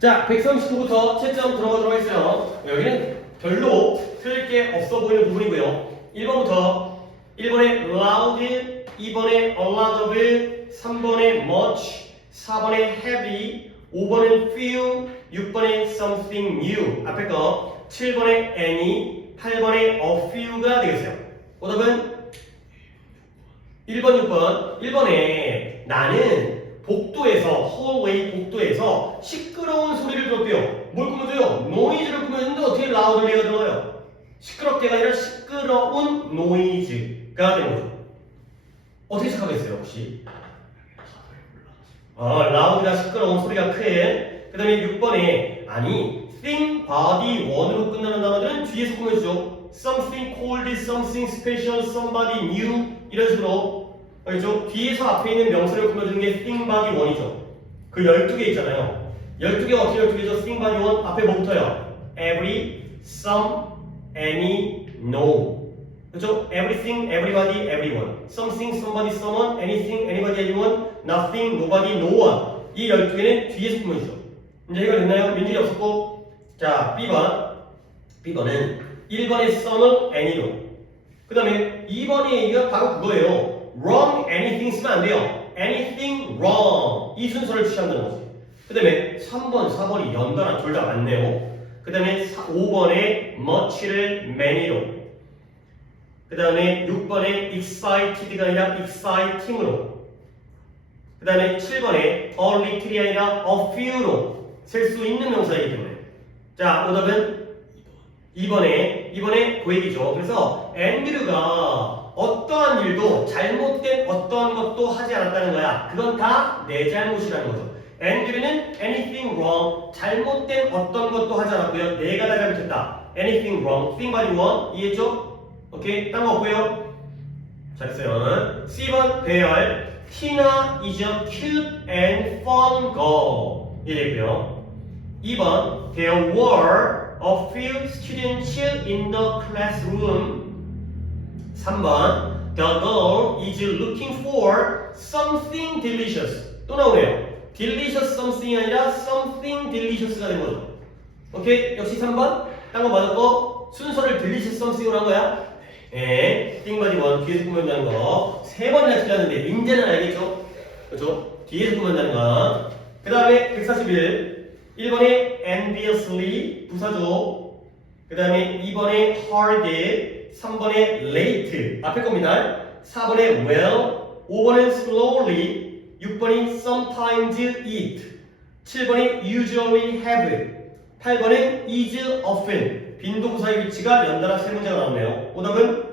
자, 139부터 채점 들어가도록 하겠어요. 여기는 별로 틀릴 게 없어 보이는 부분이고요. 1번부터 1번에 loud, 2번에 a lot of, 3번에 much, 4번에 heavy, 5번에 few, 6번에 something new. 앞에 거 7번에 any, 8번에 a few가 되겠어요. 오답은 1번, 6번. 1번에 나는 복도에서, hallway 복도에서 시끄러운 소리를 들었대요. 뭘 꾸며줘요? 노이즈를 꾸며주는데 어떻게 loudly가 들어가요? 시끄럽게가 아니라 시끄러운 노이즈가 되는 거죠. 어떻게 생각하겠어요, 혹시? loud가 시끄러운 소리가 큰. 그 다음에 6번에 아니, thing, body, one으로 끝나는 단어들은 뒤에서 꾸며주죠. something cold, something special, somebody new 이런 식으로 알겠죠? 뒤에서 앞에 있는 명사를 꾸며주는 게 thing, body, one이죠. 그 12개 있잖아요. 12개가 어떻게 12개죠? thing, body, one 앞에 뭐부터요? every, some, any, no. 그렇죠? everything, everybody, everyone. something, somebody, someone, anything, anybody, anyone, nothing, nobody, no one. 이 12개는 뒤에서 꾸며주죠. 이제 해결됐나요? 민준이 없었고. 자, B번은 1번의 some을 any로. 그 다음에 2번의 얘기가 바로 그거예요. wrong anything 쓰면 안 돼요. anything wrong. 이 순서를 취한다는 거지. 그 다음에 3번, 4번이 연달아 둘 다 맞네요. 그 다음에 5번에 much를 many로. 그 다음에 6번에 excited가 아니라 exciting으로. 그 다음에 7번에 a little이 아니라 a few로 셀 수 있는 명사이기 때문에. 자, 오답은 2번에 그 얘기죠. 그래서 앤드류가 어떠한 일도 잘못된 어떠한 것도 하지 않았다는 거야. 그건 다 내 잘못이라는 거죠. 앤드류는 anything wrong, 잘못된 어떤 것도 하지 않았고요. 내가 다 잘못했다. anything wrong, thing body one, 이해했죠? 오케이, 딴 거 없고요. 잘했어요. C번 배열, Tina is a cute and fun girl. 이해됐고요. 2번 There were a few students in the classroom. 3번 The girl is looking for something delicious. 또 나오네요. delicious something이 아니라 something delicious가 된 거죠. 오케이? 역시 3번 딴 거 맞았고 순서를 delicious something으로 한 거야. 예, thing body one 뒤에서 꾸민다는 거 3번이나 틀렸는데 이제는 알겠죠? 그렇죠? 뒤에서 꾸민다는 거. 그 다음에 141 1번에 enviously 부사죠. 그 다음에 2번에 hard, 3번에 late 앞에 겁니다. 4번에 well, 5번에 slowly, 6번이 sometimes eat, 7번이 usually have, 8번은 is often. 빈도구사의 위치가 연달아 세 문제가 나오네요. 오답은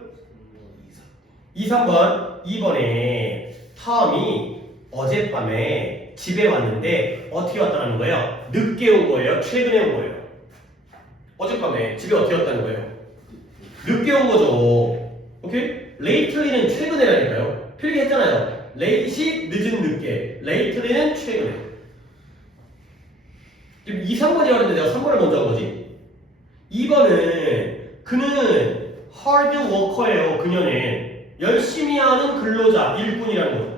2, 3번. 2번에 텀이 어젯밤에 집에 왔는데 어떻게 왔다는 거예요? 늦게 온 거예요? 최근에 온 거예요? 어젯밤에 집에 어떻게 왔다는 거예요? 늦게 온 거죠. 오케이? lately는 최근에라니까요. 필기했잖아요. late이 늦은 늦게, lately는 최근에. 지금 2, 3번이라고 했는데 내가 3번을 먼저 한 거지. 2번은 그는 hard worker예요. 그녀는 열심히 하는 근로자, 일꾼이라는 거죠.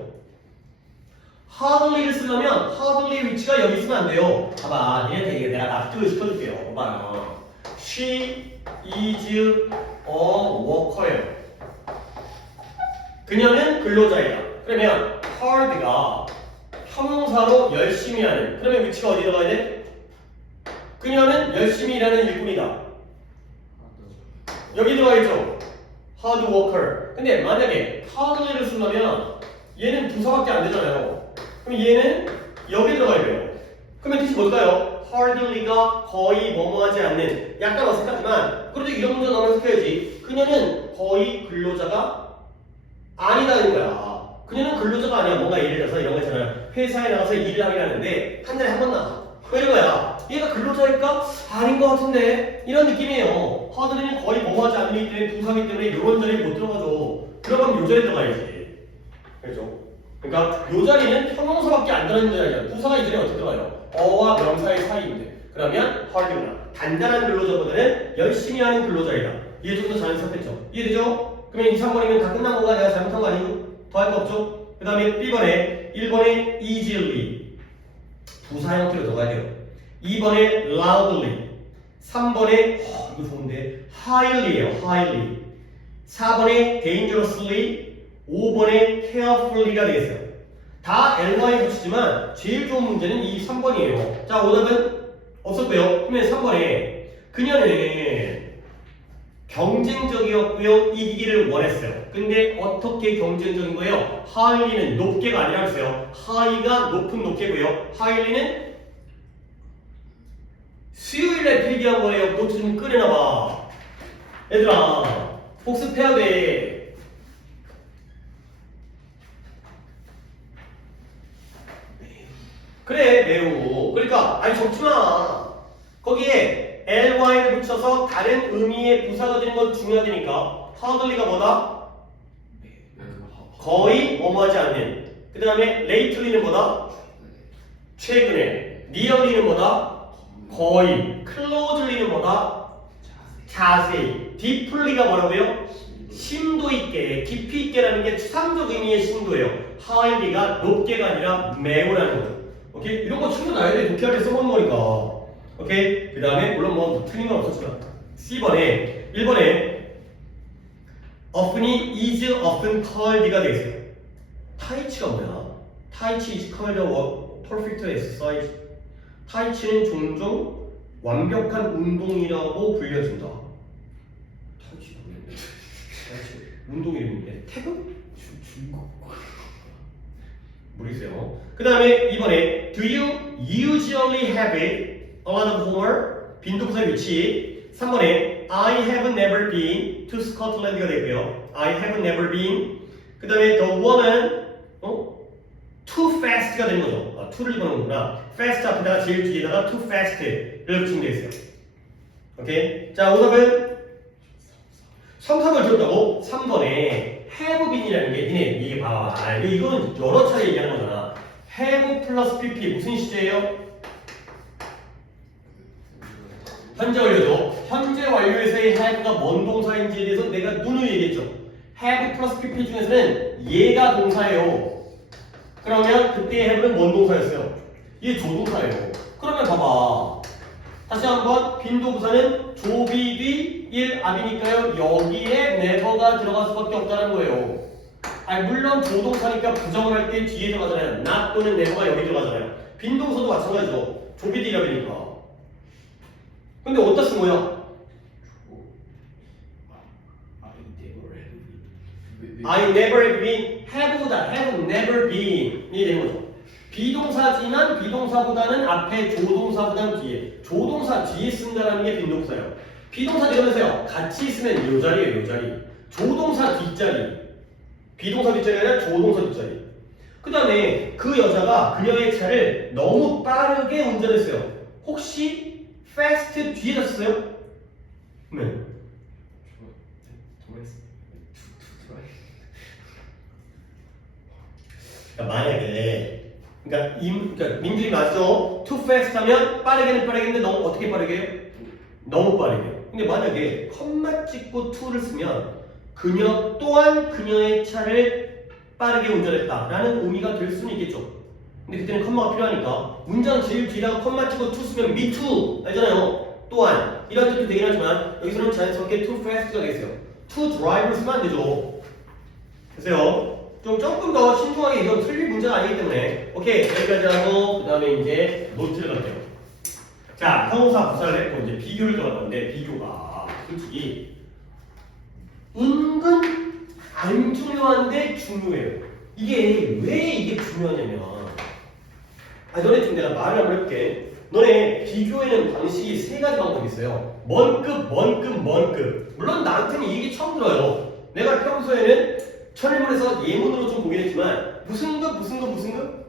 hardly를 쓰려면 hardly 위치가 여기 있으면 안 돼요. 봐봐, 얘한테 내가 납득을 시켜줄게요. 봐봐요. She is a worker예요. 그녀는 근로자이다. 그러면 hard가 형용사로 열심히 하는. 그러면 위치가 어디 들어가야 돼? 그녀는 열심히 일하는 일꾼이다. 여기 들어가 있죠. hard worker. 근데 만약에 hardly를 쓰려면 얘는 부사밖에 안 되잖아요. 그럼 얘는 여기 들어가야 돼요. 그러면 뜻이 뭘까요? hardly가 거의 뭐뭐하지 않는. 약간 어색하지만 그래도 이런 문제 나오면 해야지. 그녀는 거의 근로자가 아니다는 거야. 그녀는 근로자가 아니야. 뭔가 예를 들어서 이런 거 있잖아요. 회사에 나가서 일을 하긴 하는데 한 달에 한 번 나가. 뭐 이런 거야. 얘가 근로자일까? 아닌 것 같은데. 이런 느낌이에요. hardly는 거의 뭐뭐하지 않는 이 때문에 부사기 때문에 이런 자리에 못 들어가죠. 들어가면 요 자리에 들어가야지. 그렇죠? 그러니까 요 자리는 형용사밖에 안 들어있는 자리잖아요. 부사가 이 자리에 어떻게 들어가요? 어와 명사의 사이인데. 그러면 hardly구나. 단단한 근로자보다는 열심히 하는 근로자이다. 이해 좀 더 자연스럽겠죠? 이해되죠? 그러면 2, 3번이면 다 끝난 건가? 내가 잘못한 거 아니고? 더 할 거 없죠? 그 다음에 B번에 1번에 easily 부사 형태로 들어가야 돼요. 2번에 loudly, 3번에 이거 좋은데 highly예요. highly. 4번에 dangerously, 5번에 carefully가 되겠어요. 다 ly 붙이지만 제일 좋은 문제는 이 3번이에요. 자, 오답은 없었고요. 그러면 3번에 그녀는 경쟁적이었고요. 이기기를 원했어요. 근데 어떻게 경쟁적인 거예요? highly는 높게가 아니라 했어요. high가 높은 높게고요. highly는 수요일에 필기한 거예요. 노트 좀 꺼내놔봐. 얘들아, 복습해야 돼. 그래, 매우. 그러니까, 아니, 적지 마. 거기에 ly를 붙여서 다른 의미의 부사가 되는 건 중요하다니까. hardly가 뭐다? 거의 뭐뭐하지 않는. 그 다음에 lately는 뭐다? 최근에. nearly는 뭐다? 거의. closely는 뭐다? 자세히. deeply가 뭐라고요? 심도 있게, 깊이 있게라는 게 추상적 의미의 심도예요. highly가 높게가 아니라 매우라는 거죠. 오케이? 이런 거 충분히 알아야 돼. 독해할 때 써보는 거니까. 오케이? 그 다음에 물론 뭐 틀린 건 없었지만 C번에 1번에 often이 is often called가 되겠어요. 타이치가 뭐야? 타이치 is called a perfect exercise. 타이치는 종종 완벽한 운동이라고 불려진다. 타이치가 뭐야? 타이치 운동 이름인데 태극? 중국 모르겠어요. 그 다음에 이번에 do you usually have it? a lot of homework? 빈도부사 위치. 3번에 I have never been to Scotland가 되고요. I have never been. 그 다음에 the woman too fast가 되는 거죠. 아, to를 집어넣는구나. fast 앞에다가 제일 뒤에다가 too fast를 붙이면 되겠어요. 오케이? 자, 오답은 3, 4번 들었다고? 3번에 have been이라는 게 니네 이게 봐봐. 이거는 여러 차례 얘기하는 거잖아. have 플러스 pp 무슨 시제예요? 현재 완료죠. 현재 완료에서의 have가 뭔 동사인지에 대해서 내가 누누이 얘기했죠. have 플러스 pp 중에서는 얘가 동사예요. 그러면 그때의 have는 뭔 동사였어요? 얘 조동사예요. 그러면 봐봐. 다시 한번 빈도부사는 조비 뒤 1 압이니까요. 여기에 never가 들어갈 수밖에 없다는 거예요. 아니 물론 조동사니까 부정을 할 때 뒤에 들어가잖아요. not 또는 never가 여기 들어가잖아요. 빈동사도 마찬가지죠. 조비 뒤 1 압이니까. 근데 어디다 쓴 거야? I never have been, have보다 have never been 이 되는 거죠. 비동사지만 비동사보다는 앞에 조동사보다는 뒤에 조동사 뒤에 쓴다는 게 빈동사예요. 비동사 되면서요 같이 있으면 요 자리예요. 요 자리. 조동사 뒷자리. 비동사 뒷자리가 아니라 조동사 뒷자리. 그 다음에 그 여자가 그녀의 차를 너무 빠르게 운전했어요. 혹시 fast 뒤에다 썼어요? 네. 그러니까 만약에 그러니까 민들이 맞죠? too fast 하면 빠르게는 빠르겠는데 너무 어떻게 빠르게 해요? 너무 빠르게. 근데 만약에 컴마 찍고 to를 쓰면 그녀 또한 그녀의 차를 빠르게 운전했다라는 의미가 될 수는 있겠죠. 근데 그때는 컴마가 필요하니까 운전 제일 뒤에다가 컴마 찍고 to 쓰면 me too 알잖아요. 또한 이런 뜻도 되긴 하지만 여기서는 자연스럽게 too fast가 되겠어요. to drive를 쓰면 안 되죠. 보세요. 좀 조금 더 신중하게 이건 틀릴 문제가 아니기 때문에 오케이 여기까지 하고 그 다음에 이제 노트를 갈게요. 자 형용사 부사를 했고 이제 비교를 들어갈 건데 비교가 솔직히 은근 안 중요한데 중요해요. 이게 왜 이게 중요하냐면 너네 좀 내가 말을 한번 해볼게. 너네 비교에는 방식이 세 가지 방법이 있어요. 먼 급, 먼 급, 먼 급. 물론 나한테는 이 얘기 처음 들어요. 내가 평소에는 천일문에서 예문으로 좀 보긴 했지만 무슨 급, 무슨 급, 무슨 급?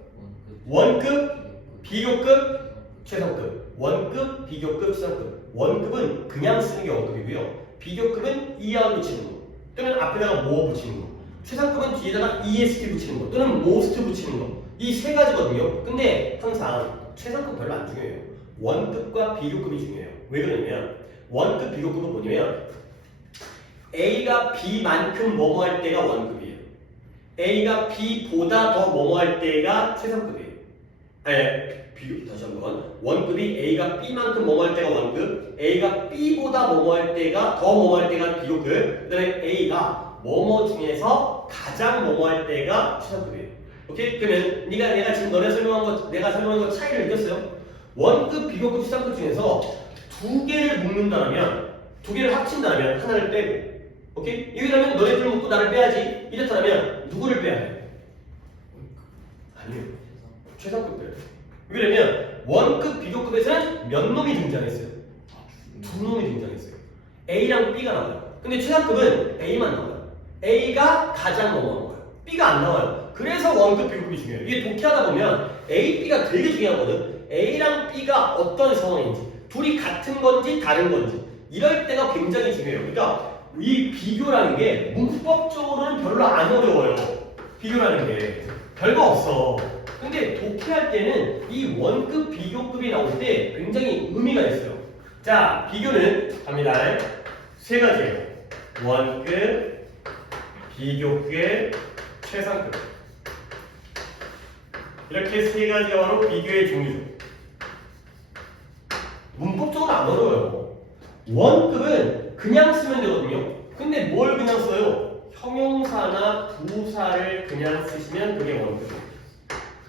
원급, 비교급, 최상급. 원급, 비교급, 최상급. 원급은 그냥 쓰는 게 원급이고요. 비교급은 이하를 붙이는 거 또는 앞에다가 뭐 붙이는 거. 최상급은 뒤에다가 est 붙이는 거 또는 most 붙이는 거. 이 세 가지거든요. 근데 항상 최상급 별로 안 중요해요. 원급과 비교급이 중요해요. 왜 그러냐면 원급, 비교급은 뭐냐면 A가 B만큼 뭐뭐 할 때가 원급이에요. A가 B보다 더 뭐뭐 할 때가 최상급이에요. 다시 한번. 원급이 A가 B만큼 뭐뭐 할 때가 원급, A가 B보다 뭐뭐 할 때가 더 뭐뭐 할 때가 비교급, 그 다음에 A가 뭐뭐 중에서 가장 뭐뭐 할 때가 최상급이에요. 오케이? 그러면 내가 지금 내가 설명한 거 차이를 느꼈어요? 원급, 비교급, 최상급 중에서 두 개를 묶는다면, 두 개를 합친다면 하나를 빼고, 오케이? 여기라면 너네들 묶고 나를 빼야지. 이렇다면 누구를 빼야 돼? 아니요. 최상급 빼야 돼. 왜냐면 원급, 비교급에서는 몇 놈이 등장했어요? 두 놈이 등장했어요. A랑 B가 나와요. 근데 최상급은 A만 나와요. A가 가장 넘어가는 거예요. B가 안 나와요. 그래서 원급, 비교급이 중요해요. 이게 독해하다 보면 A, B가 되게 중요하거든. A랑 B가 어떤 상황인지, 둘이 같은 건지 다른 건지 이럴 때가 굉장히 중요해요. 그러니까 이 비교라는 게 문법적으로는 별로 안 어려워요. 비교라는 게 별거 없어. 근데 독해할 때는 이 원급, 비교급이 나올 때 굉장히 의미가 있어요. 자, 비교는 갑니다. 세 가지예요. 원급, 비교급, 최상급. 이렇게 세 가지가 바로 비교의 종류죠. 문법적으로 안 어려워요. 원급은 그냥 쓰면 되거든요. 근데 뭘 그냥 써요? 형용사나 부사를 그냥 쓰시면 그게 원급이에요.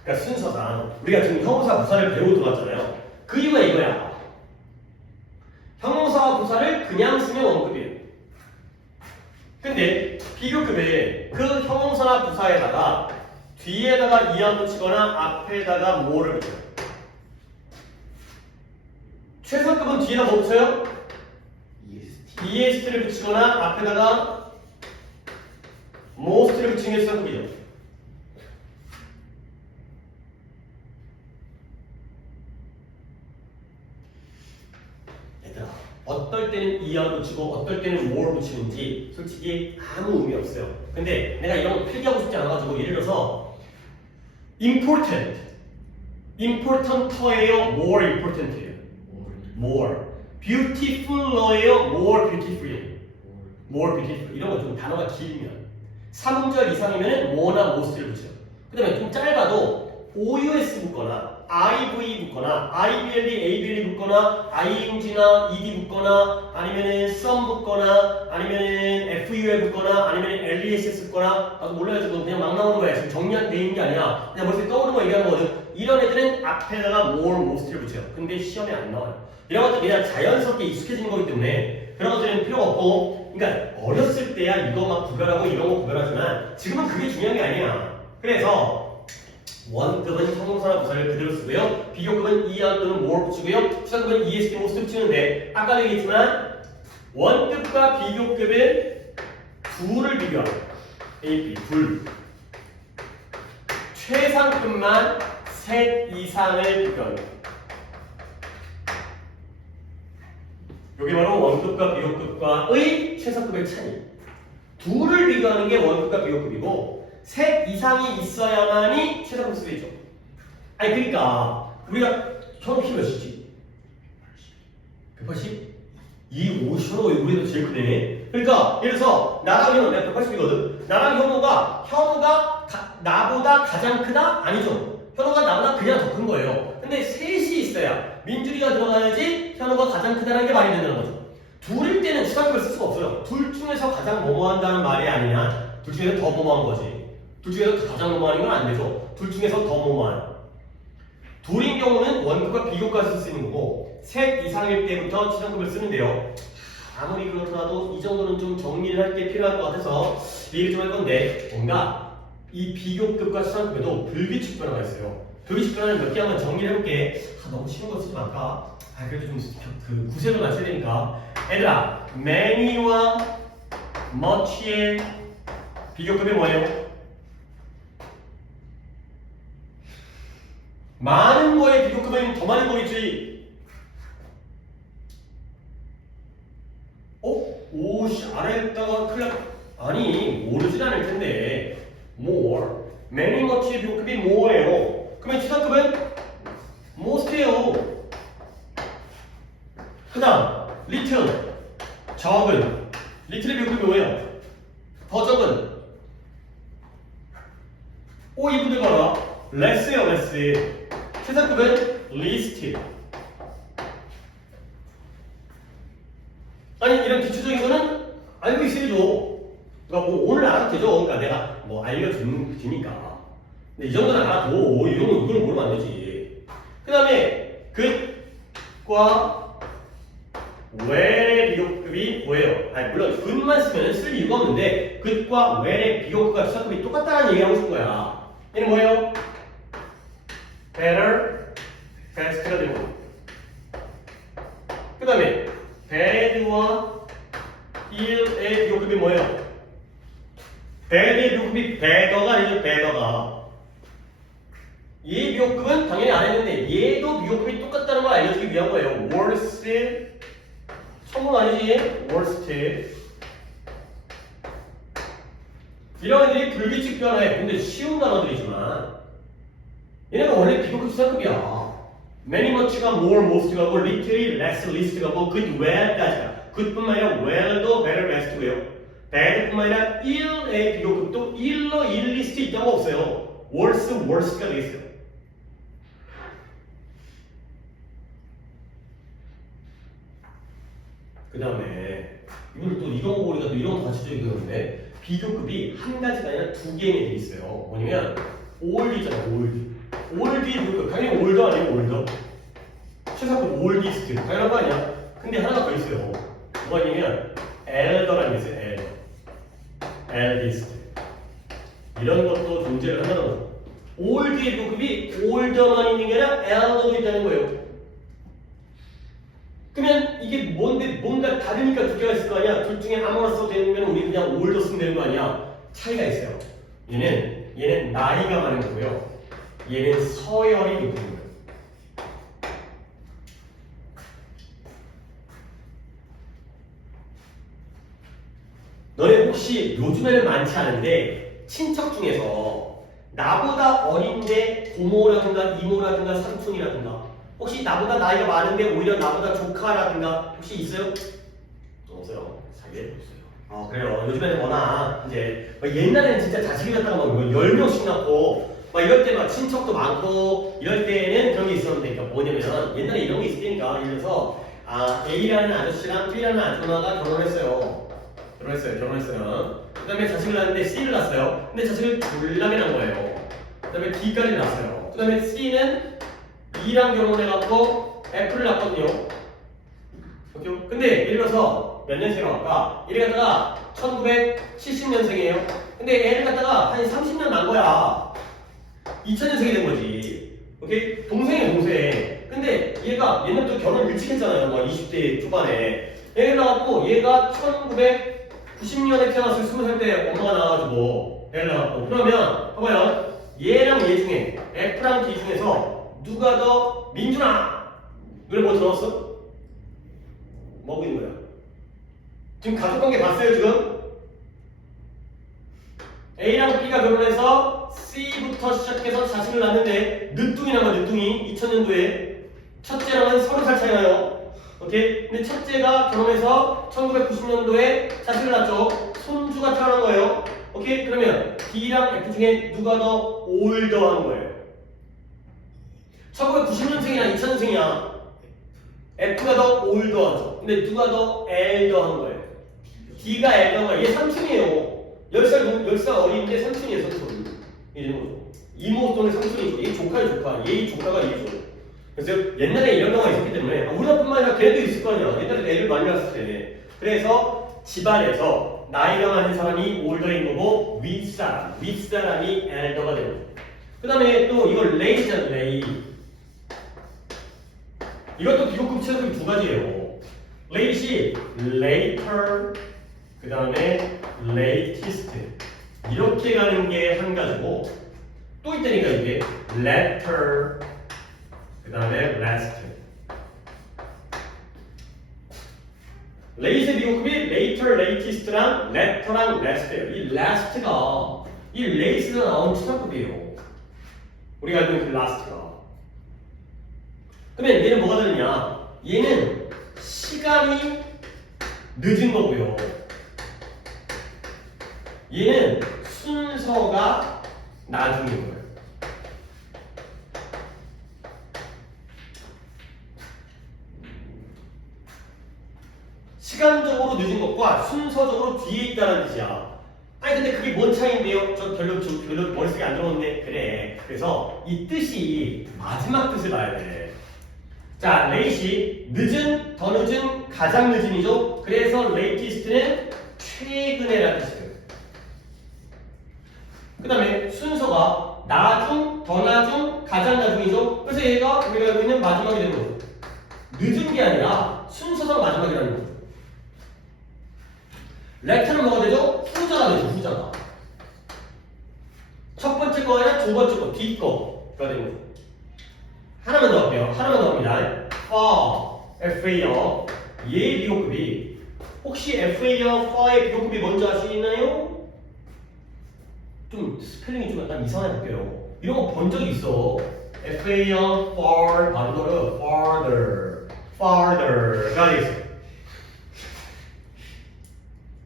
그러니까 순서상 우리가 지금 형용사 부사를 배우고 들어왔잖아요. 그 이유가 이거야. 형용사와 부사를 그냥 쓰면 원급이에요. 근데 비교급에 그 형용사나 부사에다가 뒤에다가 이하 붙이거나 앞에다가 뭐를 붙여요? 최상급은 뒤에다 뭐 붙여요? EST를 붙이거나 앞에다가 most를 붙이는 게 최상급이죠. 얘들아, 어떨 때는 이하 붙이고 어떨 때는 more 붙이는지 솔직히 아무 의미 없어요. 근데 내가 이런 거 필기하고 싶지 않아가지고 예를 들어서 important예요, more important예요. more. beautiful예요, more beautiful이에요. more beautiful. 이런 거 좀 단어가 길면 3음절 이상이면 more나 most를 붙여요. 그 다음에 좀 짧아도 OUS 붙거나 IV 붙거나 IBLE, ABLE 붙거나 ING나 ED 붙거나 아니면은 some 붙거나 아니면은 FUL 붙거나 아니면은 LESS 붙거나 나도 몰라가지고 그냥 막 나오는 거야. 지금 정리돼 있는 게 아니라 그냥 머릿속에 떠오르는 거 얘기하는 거거든. 이런 애들은 앞에다가 more, most를 붙여요. 근데 시험에 안 나와요. 이런 것들 그냥 자연스럽게 익숙해지는 거기 때문에 그런 것들은 필요가 없고, 그러니까 어렸을 때야 이거 막 구별하고 이런 거 구별하지만 지금은 그게 중요한 게 아니야. 그래서 원급은 형용사나 부사를 그대로 쓰고요. 비교급은 이하 또는 more 붙이고요. 최상급은 EST, most 붙이는데 아까도 얘기했지만 원급과 비교급은 둘을 비교하고 A, B, 둘. 최상급만 셋 이상을 비교합니다. 여기 바로 원급과 비교급과의 최상급의 차이. 둘을 비교하는 게 원급과 비교급이고 셋 이상이 있어야만이 최상급 수준이죠. 아니 그러니까 우리가 현우 키 몇이지? 180? 이 현우가 우리도 제일 크네. 그러니까 예를 들어서 나랑 현우 내가 180이거든. 나랑 현우가 나보다 가장 크다? 아니죠. 현우가 나보다 그냥 더 큰 거예요. 근데 셋이 있어야 민준이가 들어가야지 현우가 가장 크다는 게 말이 된다는 거죠. 둘일 때는 추가급을 쓸 수가 없어요. 둘 중에서 가장 뭐뭐한다는 말이 아니냐. 둘 중에서 더 뭐뭐한 거지. 둘 중에서 가장 뭐뭐하는 건 안 되죠. 둘 중에서 더 뭐뭐하는. 둘인 경우는 원급과 비교급까지 쓸 수 있는 거고 셋 이상일 때부터 최상급을 쓰는데요. 아무리 그렇더라도 이 정도는 좀 정리를 할 게 필요할 것 같아서 얘기를 좀 할 건데 뭔가 이 비교급과 최상급에도 불규칙 변화가 있어요. 불규칙 변화는 몇 개 한번 정리를 해볼게. 너무 쉬운 거 쓰지 말까? 그래도 좀 그 구색을 맞춰야 되니까. 얘들아, many와 much의 비교급이 뭐예요? 많은 거의 비교급은 더 많은 거겠지. 오씨, 아래에다가 아니, 모르진 않을 텐데. more. many, much의 비교급이 뭐예요? 그러면 최상급은 most예요. 그 다음, little. 적은. little의 비교급이 뭐예요? 더 적은. 이 분들 봐라. less예요, less. 최상급은 listed. 아니 이런 기초적인 거는 알고 있어야죠. 그러니까 뭐 오늘 알아도 되죠. 그러니까 내가 뭐 알려주니까. 근데 이 정도는 알아도 이거는 모르면 안 되지. 그 다음에 그과 where의 비교급이 뭐예요? 아니 물론 그만 쓰면 쓸 이유가 없는데 그과 where의 비교급과 수사급이 똑같다는 얘기를 하고 싶은 거야. 얘는 뭐예요? better, best가 되고 그 다음에 bad와 ill의 비교급이 뭐예요? bad의 비교급이 better가 아니죠. better가 얘 비교급은 당연히 안 했는데 얘도 비교급이 똑같다는 걸 알려주기 위한 거예요. worse 성분 아니지? worst 이런 애들이 불규칙 변화해. 근데 쉬운 단어들이지만 얘네가 원래 비교급 수사급이야. many much가 more most가 뭐 little less least가 뭐 good well까지가 good뿐만 아니라 well도 better best고요. bad뿐만 아니라 ill의 비교급도 ill러 ill least 있다고 없어요. worse worst가 되겠어요. 그 다음에 이걸 또 이런 거 보니까 또 이런 거 같이 적용되는데 비교급이 한 가지가 아니라 두 개의 애들이 있어요. 뭐냐면 old이잖아. old의 비교급 당연히 older 아니고 older 최상급 oldest 당연한 거 아니야. 근데 하나가 더 있어요. 뭐가 있냐면 elder라는 게 있어요. eldest 이런 것도 존재를 한다는 거죠. old의 비교급이 older만 있는 게 아니라 elder도 있다는 거예요. 그러면 이게 뭔가 다르니까 두 개가 있을 거 아니야? 둘 중에 아무나 써도 되면 우리 그냥 올더 쓰면 되는 거 아니야? 차이가 있어요. 얘는 나이가 많은 거고요. 얘는 서열이 높은 거예요. 너네 혹시 요즘에는 많지 않은데 친척 중에서 나보다 어린데 고모라든가 이모라든가 삼촌이라든가 혹시 나보다 나이가 많은데 오히려 나보다 조카라든가 혹시 있어요? 없어요. 사실 없어요. 그래요. 요즘에는 워낙 이제 옛날에는 진짜 자식이 갖다가 막 10명씩 낳고 막 이럴 때 막 친척도 많고 이럴 때는 그런 게 있었는데 그러니까 뭐냐면 옛날에 이런 게 있으니까 예를 들어서 A라는 아저씨랑 B라는 아줌마가 결혼했어요. 그 다음에 자식을 낳았는데 C를 낳았어요. 근데 자식을 둘나게 낳은 거예요. 그 다음에 D까지 낳았어요. 그 다음에 C는 E랑 결혼해갖고 F를 낳았거든요. 오케이? 근데 예를 들어서 몇 년생이라고 할까? 얘를 갖다가 1970년생이에요. 근데 얘를 갖다가 한 30년 난 거야. 2000년생이 된 거지. 오케이? 동생이야, 동생. 근데 얘가 옛날부터 결혼 일찍 했잖아요. 막 20대 초반에. 얘를 낳았고 얘가 1990년에 태어났어요. 20살 때 엄마가 낳아가지고 얘를 낳았고. 그러면 봐봐요. 얘랑 얘 중에 F랑 D 중에서 누가 더 민준아! 노래 뭐 들었어? 뭐 보는 거야? 지금 가족관계 봤어요 지금? A랑 B가 결혼해서 C부터 시작해서 자식을 낳는데 늦둥이 나가 늦둥이 2000년도에 첫째랑은 30살 차이 나요. 오케이? 근데 첫째가 결혼해서 1990년도에 자식을 낳죠. 손주가 태어난 거예요. 오케이? 그러면 D랑 F 중에 누가 더 올더한 거예요? 1990년생이나 2000년생이야. F가 더 올더하죠. 근데 누가 더 엘더한 거예요? D가 엘더한 거예요. 얘 삼촌이에요. 10살 어린데 삼촌이에요, 삼촌. 이런 거죠. 이모 또는 삼촌이죠. 얘 조카예요, 조카. 얘 조카가 얘죠. 그래서 옛날에 이런 경우가 있었기 때문에 우리나라뿐만 아니라 걔네도 있을 거 아니야. 옛날에 애를 많이 낳았을 때. 그래서 집안에서 나이가 많은 사람이 올더인 거고 윗사람이 엘더가 되는 거죠. 그 다음에 또 이걸 레이잖아, 레이. 이것도 비교급 최소급이 두 가지예요. late이 later, 그 다음에 latest 이렇게 가는 게 한 가지고 또 있다니까 이게 later, 그 다음에 last. late의 비교급이 later, latest랑 letter랑 last예요. 이 last가 이 late에서 나온 최상급이에요. 우리가 알고 있는 그 last가. 그러면 얘는 뭐가 다르냐? 얘는 시간이 늦은 거고요. 얘는 순서가 나중인 거예요. 시간적으로 늦은 것과 순서적으로 뒤에 있다는 뜻이야. 아니 근데 그게 뭔 차이인데요? 저 별로 머릿속에 안 들어오는데. 그래. 그래서 이 뜻이 마지막 뜻을 봐야 돼. 자, 레이시 늦은, 더 늦은, 가장 늦은이죠. 그래서 latest는 최근에라는 뜻이에요. 그 다음에 순서가 나중, 더 나중, 가장 나중이죠. 그래서 얘가 우리가 알고 있는 마지막이 되는 거죠. 늦은 게 아니라 순서상 마지막이라는 거죠. 렉터는 뭐가 되죠? 후자가 되죠. 후자가. 첫 번째 거 아니라 두 번째 거, 뒤 거가 되는 거죠. 하나만 더 할게요. 하나만 더 합니다. FA여 얘 비교급이 혹시 FA여 FA의 비교급이 뭔지 아시나요? 좀 스펠링이 좀 약간 이상해 볼게요. 이런 거 본 적이 있어. FA여 far 발음으로 farther가 되겠어.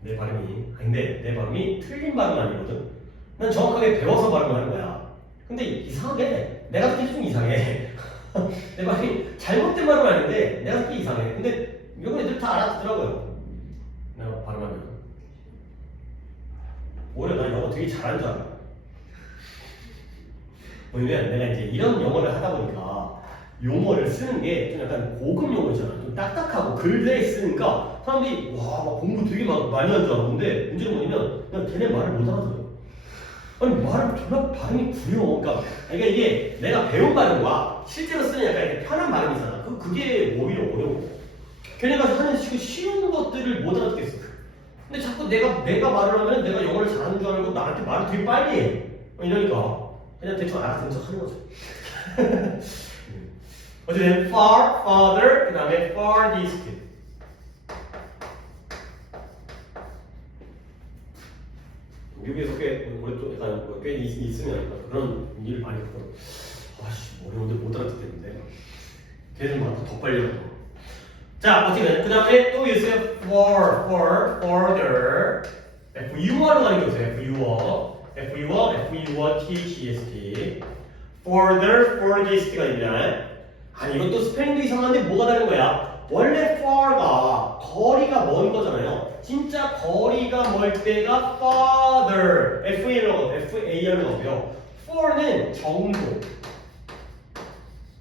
내 발음이 근데 내 발음이 틀린 발음은 아니거든. 난 정확하게 배워서 발음을 하는 거야. 근데 이상하게 내가 듣기 좀 이상해. 내 말이 잘못된 말은 아닌데 내가 듣기 이상해. 근데 이런 애들 다 알아듣더라고요. 내가 발음하면 오히려 나 영어 되게 잘하는 줄 알아. 왜냐면 내가 이제 이런 영어를 하다 보니까 용어를 쓰는 게 좀 약간 고급 용어잖아. 좀 딱딱하고 글대에 쓰니까 사람들이 와, 막 공부 되게 많이 한 줄 알았는데 문제는 뭐냐면 그냥 걔네 말을 못 알아들어요. 아니 말을 정말 발음이 구려. 그러니까 이게 내가 배운 발음과 실제로 쓰는 약간 이렇게 편한 발음이잖아. 그게 오히려 어려워. 걔네가 하는 쉬운 것들을 못 알아듣겠어. 근데 자꾸 내가 말을 하면 내가 영어를 잘하는 줄 알고 나한테 말을 되게 빨리 해. 이러니까 그냥 대충 알아듣는 척 하는 거죠. 어쨌든 far, farther, 그 다음에 farthest. 미국에서 꽤 오랫동안 약간 꽤 있으면 그런 일을 많이 했거든. 아씨 어려운데 못 알아듣겠는데. 걔들만 더 빨리 하고. 자 어쨌든 그 다음에 또 있어요. further. FUR로 가는 게 있어요. FUR, THEST. furthest가 있냐? 아니 이것도 스펠링도 이상한데 뭐가 다른 거야? 원래 far가 거리가 먼 거잖아요. 진짜 거리가 멀 때가 farther, FAR로 나오고요. for는 정도.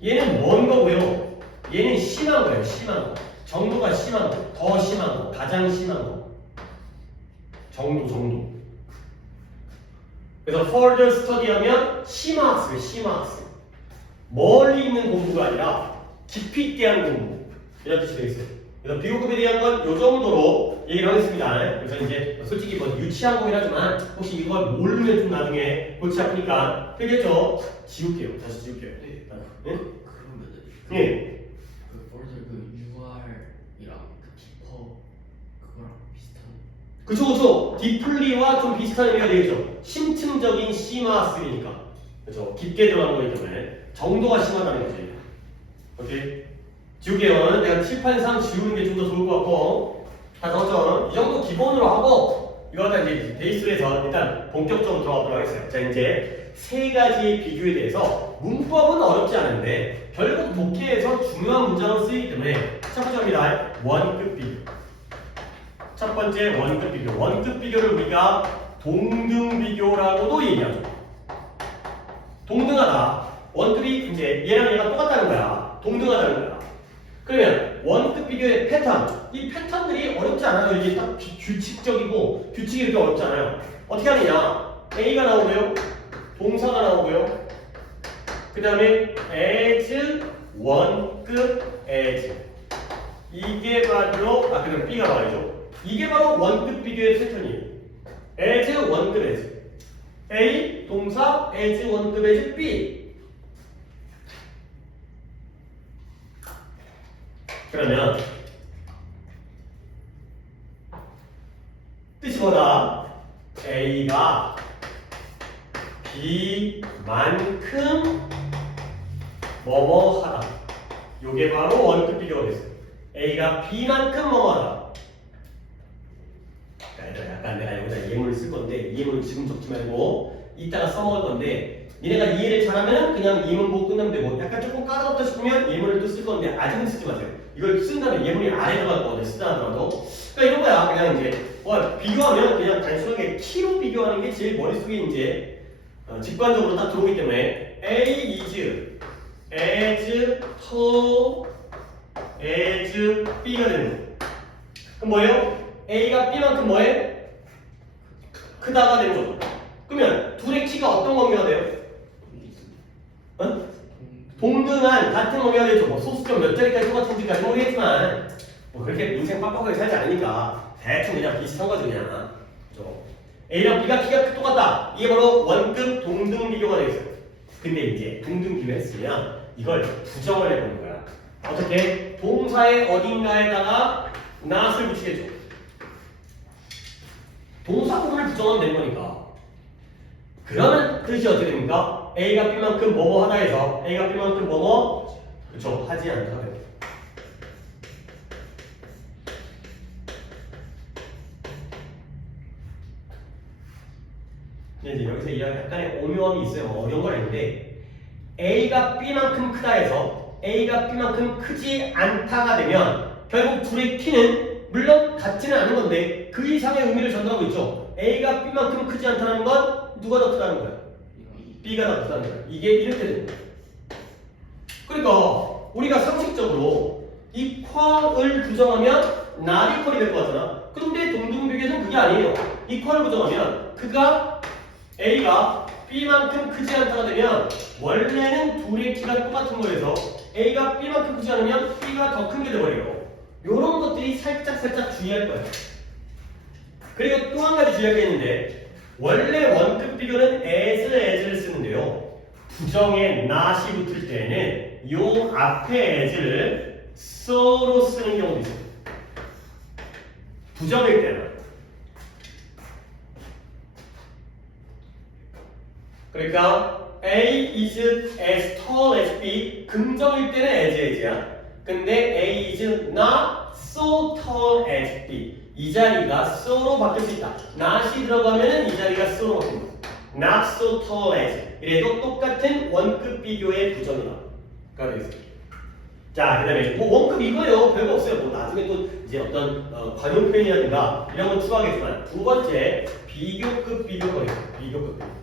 얘는 먼 거고요. 얘는 심한 거예요. 심한 거. 정도가 심한 거, 더 심한 거, 가장 심한 거. 정도. 그래서 further study 하면 심화학습이에요. 심화학습. 멀리 있는 공부가 아니라 깊이 있게 하는 공부. 이런 뜻이 되겠어요. 그래서 비교급에 대한 건 이 정도로 얘기를 하겠습니다. 그래서 이제 솔직히 뭐 유치한 거긴 하지만 혹시 이걸 모르면 좀 나중에 골치 아프니까 되겠죠? 지울게요. 다시 지울게요. 네? 그러면은 예. 그 further 그 UR이랑 그 deeper 그거랑 비슷한. 그쵸. 디플리와 좀 비슷한 의미가 되겠죠. 심층적인 심화학습이니까. 그쵸. 깊게 들어가는 거기 때문에 정도가 심하다는 거지. 오케이. 지울게요. 내가 칠판상 지우는 게 좀 더 좋을 것 같고. 다 적었죠? 이 정도 기본으로 하고 이거 다 이제 베이스로 해서 일단 본격적으로 들어가도록 하겠어요. 자 이제 세 가지의 비교에 대해서 문법은 어렵지 않은데 결국 독해에서 중요한 문장을 쓰기 때문에 첫 번째입니다. 원급 비교. 첫 번째 원급 비교. 원급 비교를 우리가 동등 비교라고도 얘기하죠. 동등하다. 원급이 이제 얘랑 얘가 똑같다는 거야. 동등하다는 거야. 그러면 원급 비교의 패턴. 이 패턴들이 어렵지 않아요. 이게 딱 규칙적이고 규칙이 이렇게 어렵지 않아요. 어떻게 하느냐? A가 나오고요. 동사가 나오고요. 그 다음에 as, 원급 as. 이게 바로 그럼 B가 나와야죠. 이게 바로 원급 비교의 패턴이에요. as, 원급 as. A, 동사, as, 원급 as, B. 그러면 뜻이 뭐다? A가 B만큼 뭐뭐하다. 요게 바로 원급 비교가 됐어요. A가 B만큼 뭐뭐하다. 약간 내가 여기다 예문을 쓸 건데 예문을 지금 적지 말고 이따가 써먹을 건데 니네가 이해를 잘하면 그냥 예문 보고 끝나면 되고 약간 조금 까다롭다 싶으면 예문을 또 쓸 건데 아직은 쓰지 마세요. 이걸 쓴다면 예문이 아래로 갈 거거든. 쓰다 하더라도. 그러니까 이런 거야. 그냥 이제 비교하면 그냥 단순하게 키로 비교하는 게 제일 머릿속에 이제 직관적으로 딱 들어오기 때문에 A is as tall as B가 되는 거. 그럼 뭐예요? A가 B만큼 뭐해? 크다가 되는 거죠. 그러면 둘의 키가 어떤 관계가 돼요? 동등한 같은 관계가 되죠. 뭐 소수점 몇 자리까지 똑같은지까지 모르겠지만 뭐 그렇게 인생 빡빡하게 살지 않으니까 대충 그냥 비슷한 거죠 그냥. 그렇죠? A랑 B가 키가 똑같다. 이게 바로 원급 동등 비교가 되겠어요. 근데 이제 동등 비교했으면 이걸 부정을 해보는 거야. 어떻게? 동사의 어딘가에다가 not을 붙이겠죠. 동사 부분을 부정하면 되는 거니까. 그러면 뜻이 어떻게 됩니까? A가 B만큼 뭐뭐 하다 해서 A가 B만큼 뭐뭐 그렇죠. 하지 않다. 근데 이제 여기서 약간의 오묘함이 있어요. 어려운 건 아닌데 A가 B만큼 크다 해서 A가 B만큼 크지 않다가 되면 결국 둘의 키는 물론 같지는 않은 건데 그 이상의 의미를 전달하고 있죠. A가 B만큼 크지 않다는 건 누가 더 크다는 거야? B가 더 크다는 거야. 이게 이렇게 되는 거야. 그러니까 우리가 상식적으로 equal을 부정하면 not equal이 될 것 같잖아. 근데 동등비교에서는 그게 아니에요. equal을 부정하면 그가 A가 B만큼 크지 않다가 되면 원래는 둘의 키가 똑같은 거에서 A가 B만큼 크지 않으면 B가 더 큰 게 돼버려요. 요런 것들이 살짝 주의할 거예요. 그리고 또 한 가지 주의할 게 있는데 원래 원급 비교는 as를 쓰는데요. 부정에 not이 붙을 때는 요 앞에 as를 so로 쓰는 경우도 있어요. 부정일 때는. 그러니까 A is as tall as B 긍정일 때는 as야. 근데 A is not so tall as B 이 자리가 so로 바뀔 수 있다. not이 들어가면은 이 자리가 so로 바뀝니다. not so tall as 이래도 똑같은 원급 비교의 부정이다. 가 되겠습니다. 자, 그 다음에 뭐 원급 이거예요. 별거 없어요. 뭐 나중에 또 이제 어떤 관용 표현이라든가 이런 건 추가하겠지만 두 번째 비교급 비교거리죠. 비교급 비교.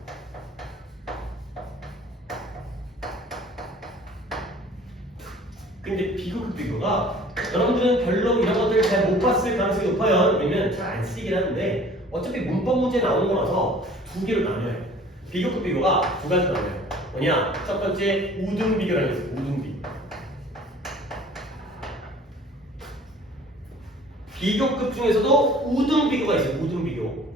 근데 비교급 비교가 여러분들은 별로 이런 것들을 잘 못 봤을 가능성이 높아요. 왜냐면 잘 안 쓰이긴 하는데 어차피 문법 문제 나오는 거라서 두 개로 나뉘어요. 비교급 비교가 두 가지로 나뉘어요. 뭐냐? 첫 번째 우등 비교라는 게 있어요. 우등 비교. 비교급 중에서도 우등 비교가 있어요. 우등 비교.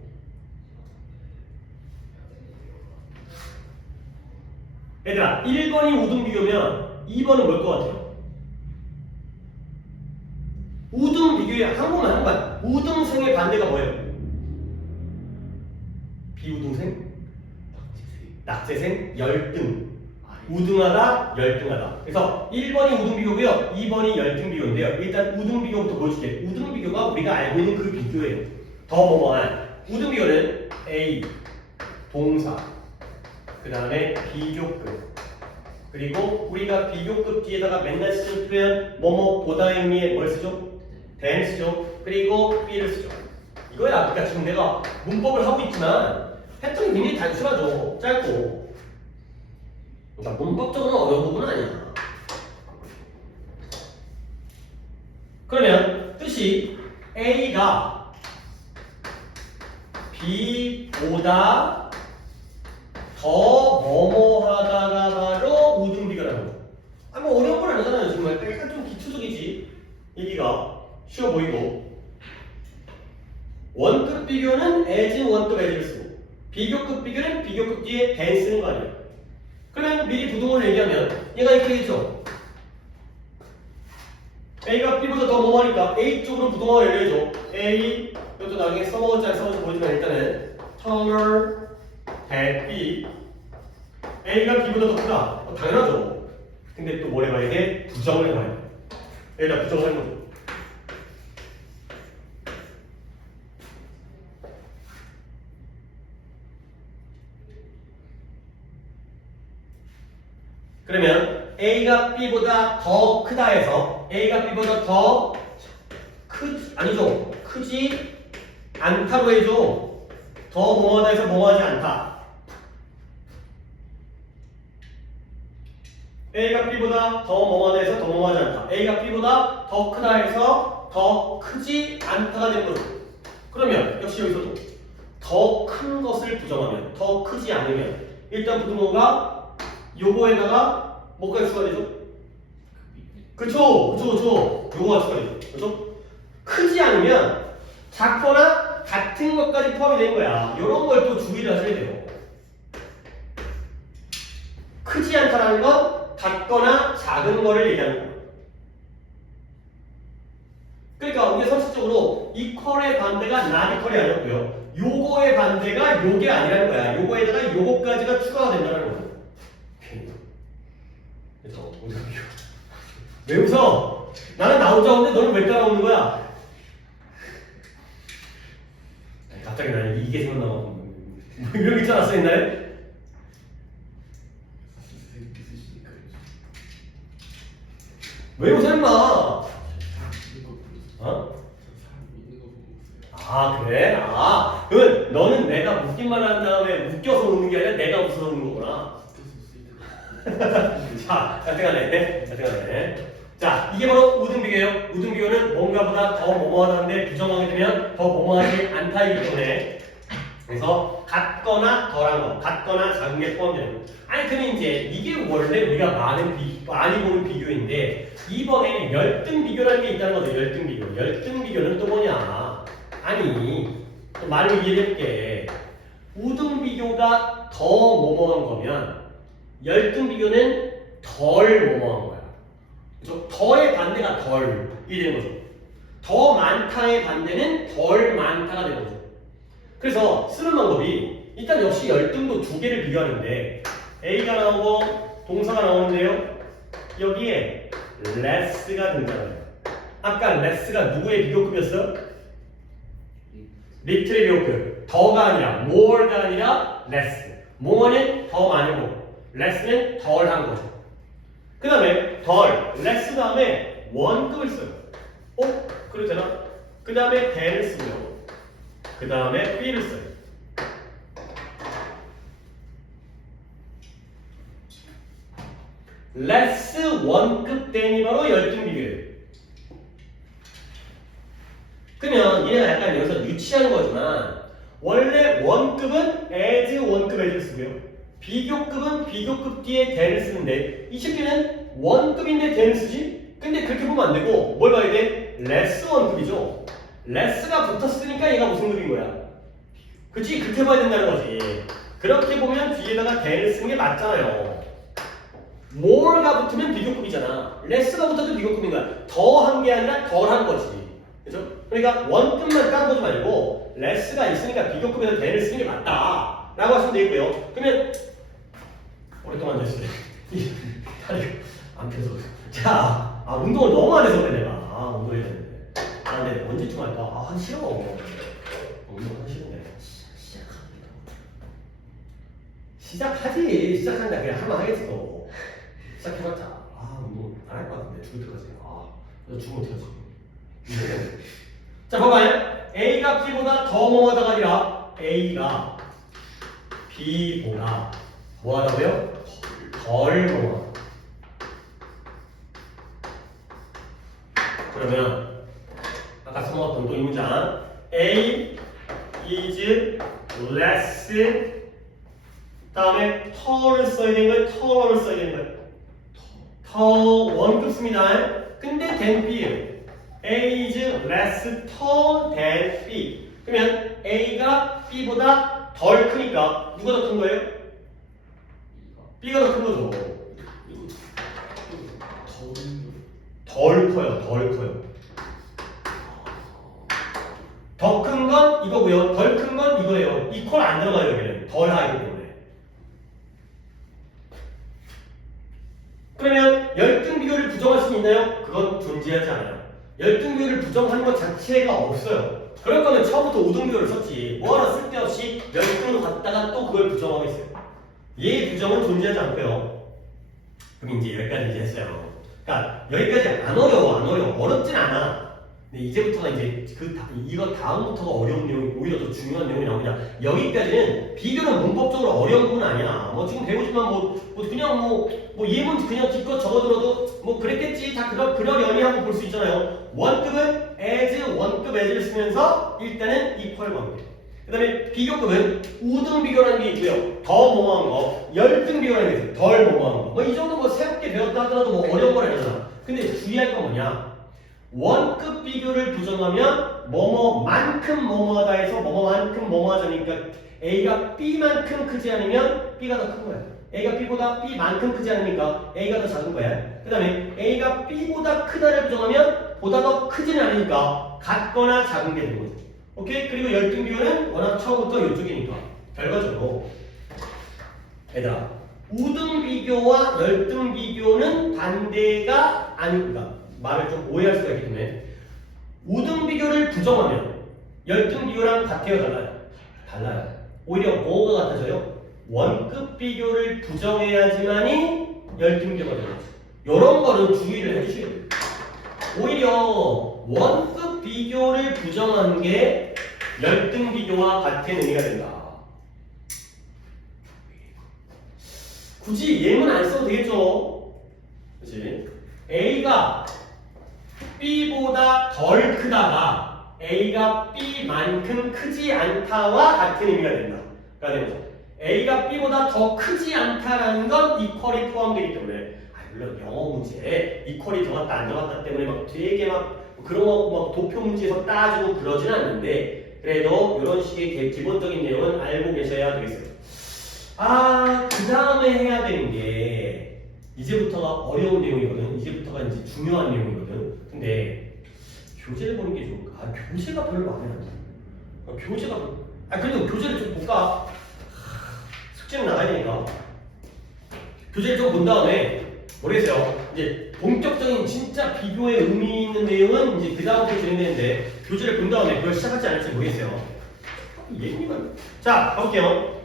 얘들아, 1번이 우등 비교면 2번은 뭘 것 같아요? 우등 비교의 한번 우등생의 반대가 뭐예요? 비우등생? 낙제생? 열등. 우등하다, 열등하다. 그래서 1번이 우등 비교고요, 2번이 열등 비교인데요. 일단 우등 비교부터 보여줄게요. 우등 비교가 우리가 알고 있는 그 비교예요. 더 뭐뭐한. 우등 비교는 A, 동사, 그 다음에 비교급. 그리고 우리가 비교급 뒤에다가 맨날 쓰는 표현 뭐뭐보다의 의미에 뭘 쓰죠? than 쓰죠. 그리고 B를 쓰죠. 이거야. 그러니까 지금 내가 문법을 하고 있지만 패턴이 굉장히 단순하죠. 짧고. 그러니까 문법적으로 어려운 부분은 아니야. 그러면 뜻이 A가 B보다 더 뭐뭐하다가 바로 우등 비교라는 거. 아니 뭐 어려운 건 아니잖아요. 정말 약간 좀 기초적이지. 얘기가 쉬워 보이고. 원급 비교는 as 원급 as를 쓰고 비교급 비교는 비교급 뒤에 than 쓰는 거 아니에요. 그러면 미리 부동을 얘기하면 얘가 이렇게 되죠. A가 B보다 더 뭐하니까 A 쪽으로 부동을 열려줘. A 이것도 나중에 써먹을지 안 써먹을지 모르지만 일단은 taller than B A가 B보다 더 크다. 당연하죠. 근데 또 뭘 해봐야 돼? 부정을 해봐야 돼. 여기다 부정을 하는 거죠. 그러면 A가 B보다 더 크다 해서 A가 B보다 더 아니죠. 크지 않다로 해줘. 더 뭐뭐하다 해서 뭐뭐하지 않다. A가 B보다 더 뭐뭐하다 해서 더 뭐뭐하지 않다. A가 B보다 더 크다 해서 더 크지 않다가 되는 거죠. 그러면 역시 여기서도 더 큰 것을 부정하면, 더 크지 않으면 일단 부등호가 요거에다가 뭐까지 추가되죠? 그쵸. 요거가 추가되죠. 그쵸? 크지 않으면 작거나 같은 것까지 포함이 되는 거야. 요런 걸 또 주의를 하셔야 돼요. 크지 않다라는 건 같거나 작은 거를 얘기하는 거야. 그러니까 우리 상식적으로 이퀄의 반대가 not equal이 아니었고요. 요거의 반대가 요게 아니라는 거야. 요거에다가 요거까지가 추가가 된다는 거야. 그래서 왜 웃어? 나는 나 혼자 오는데 너는 왜 따라오는 거야? 갑자기 나는 이게 생각나고 이런 거 있지 않았어 옛날에? 왜 웃어 임마? 어? 아 그래? 아 그러면 너는 내가 웃기만 한 다음에 웃겨서 웃는 게 아니라 내가 웃어서 웃는 거구나. 자, 자생하네. 자, 이게 바로 우등비교예요. 우등비교는 뭔가보다 더 뭐뭐하다는데 부정하게 되면 더 뭐뭐하지 않다이기 때문에 그래서 같거나 덜한 거, 같거나 작은 게 포함되는 거. 아니 근데 이제 이게 원래 우리가 많이 보는 비교인데 이번에 열등 비교라는 게 있다는 거죠. 열등 비교. 열등 비교는 또 뭐냐? 아니 또 말로 이해해볼게. 우등 비교가 더 뭐뭐한 거면 열등 비교는 덜 뭐뭐한 거야. 그죠? 더의 반대가 덜이 되는 거죠. 더 많다의 반대는 덜 많다가 되는 거죠. 그래서 쓰는 방법이 일단 역시 열등도 두 개를 비교하는데 A가 나오고 동사가 나오는데요. 여기에 less가 등장해요. 아까 less가 누구의 비교급이었어요? little의 비교급. 더가 아니라 more가 아니라 less. more는 더 많이고 less는 덜한 거죠. 그 다음에 덜, less 다음에 원급을 써요. 그렇잖아. 그 다음에 then을 쓰고요. 그 다음에 be를 써요. less 원급 then이 바로 열등 비교예요. 그러면 얘가 약간 여기서 유치한 거지만 원래 원급은 as 원급 as를 쓰고요. 비교급은 비교급 뒤에 then을 쓰는데 이 새끼는 원급인데 then을 쓰지? 근데 그렇게 보면 안 되고 뭘 봐야 돼? less 원급이죠. less가 붙었으니까 얘가 무슨 급인 거야? 그치? 그렇게 봐야 된다는 거지. 그렇게 보면 뒤에다가 then을 쓰는 게 맞잖아요. more가 붙으면 비교급이잖아. less가 붙어도 비교급인 거야. 더 한 게 아니라 덜 한 거지. 그죠? 그러니까 원급만 까는 거지 말고 less가 있으니까 비교급에서 then을 쓰는 게 맞다 라고 하시면 되겠고요. 그러면 오랫동안 앉아있을래. 다리가 안 펴서. 자, 운동을 너무 안 해서 그래 내가. 운동해야 되는데. 근데 언제쯤 할까? 하기 싫어. 운동 하기 싫은데. 시작하지. 시작한다. 그냥 한번 하겠어. 시작해봤자. 운동 안 할 것 같은데. 죽을 때까지. 나 죽으면 어떡하지? 자, 봐봐요. A가 B보다 더 뭐하다가 아니라 A가 B보다 뭐하다고요? 덜 뭐하다. 그러면 아까 써먹었던 또 이 문장 A is less 다음에 터를 써야 되는 거예요? 터를 써야 되는 거예요? 터 원급 씁니다. 근데 than B예요. A is less tall than B. 그러면 A가 B보다 덜 크니까 누가 더 큰 거예요? B가 더 큰 거죠. 덜 커요. 더 큰 건 이거고요. 덜 큰 건 이거예요. 이퀄 안 들어가요. 여기는 덜 하기 때문에. 그러면 열등 비교를 부정할 수 있나요? 그건 존재하지 않아요. 열등 비교를 부정하는 것 자체가 없어요. 그럴 거면 처음부터 우등 비교를 썼지. 뭐하러 쓸데없이 열등으로 갔다가 또 그걸 부정하겠어요. 얘의 부정은 존재하지 않고요. 그럼 이제 여기까지 이제 했어요. 그러니까 여기까지 안 어려워. 어렵진 않아. 근데 이제부터가 이제 이거 다음부터가 어려운 내용이 오히려 더 중요한 내용이 나오냐. 여기까지는 비교는 문법적으로 어려운 부분 아니야. 뭐 지금 배우지만 그냥 예문 그냥 기껏 적어들어도 뭐 그랬겠지. 다 그러려니 하고 볼 수 있잖아요. 원급은 원급 as를 쓰면서 일단은 equal 관계. 그 다음에 비교급은 우등 비교라는 게 있고요. 더 뭐뭐한 거, 열등 비교라는 게 있어요. 덜 뭐뭐한 거. 뭐 이 정도 뭐 새롭게 배웠다 하더라도 뭐 어려운 건 아니잖아. 근데 주의할 건 뭐냐? 원급 비교를 부정하면 뭐뭐만큼 뭐뭐하다 해서 뭐뭐만큼 뭐뭐하자니까 A가 B만큼 크지 않으면 B가 더 큰 거야. A가 B보다 B만큼 크지 않으니까 A가 더 작은 거야. 그 다음에 A가 B보다 크다를 부정하면 보다 더 크지는 않으니까 같거나 작은 게 되는 거죠. 오케이? 그리고 열등 비교는 워낙 처음부터 이쪽이니까 결과적으로 얘들아 우등 비교와 열등 비교는 반대가 아닙니다. 말을 좀 오해할 수가 있기 때문에 우등 비교를 부정하면 열등 비교랑 같아요? 달라요? 달라요. 오히려 뭐가 같아져요? 원급 비교를 부정해야지만이 열등 비교가 되는 거죠. 이런 거는 주의를 해주셔야 돼요. 오히려 원급 비교를 부정하는 게 열등 비교와 같은 의미가 된다. 굳이 예문 안 써도 되겠죠? 그치? A가 B보다 덜 크다가 A가 B만큼 크지 않다와 같은 의미가 된다. 그러니까 A가 B보다 더 크지 않다라는 건 이퀄이 포함되기 때문에 물론 영어 문제에 이퀄이 정확다 안 정확다 때문에 막 되게 막 그런 거 막 도표 문제에서 따지고 그러진 않는데 그래도 이런 식의 기본적인 내용은 알고 계셔야 되겠어요. 그 다음에 해야 되는 게 이제부터가 어려운 내용이거든. 이제부터가 이제 중요한 내용이거든. 근데 교재를 보는 게 좋을까? 교재가 별로 마음에 안 들어. 교재가 그래도 교재를 좀 볼까? 숙제는 나가야 되니까 교재를 좀 본 다음에 모르겠어요. 이제 본격적인 진짜 비교의 의미 있는 내용은 이제 그 다음부터 진행되는데 교재를 본 다음에 그걸 시작할지 안 할지 모르겠어요. 예민한. 자, 가볼게요.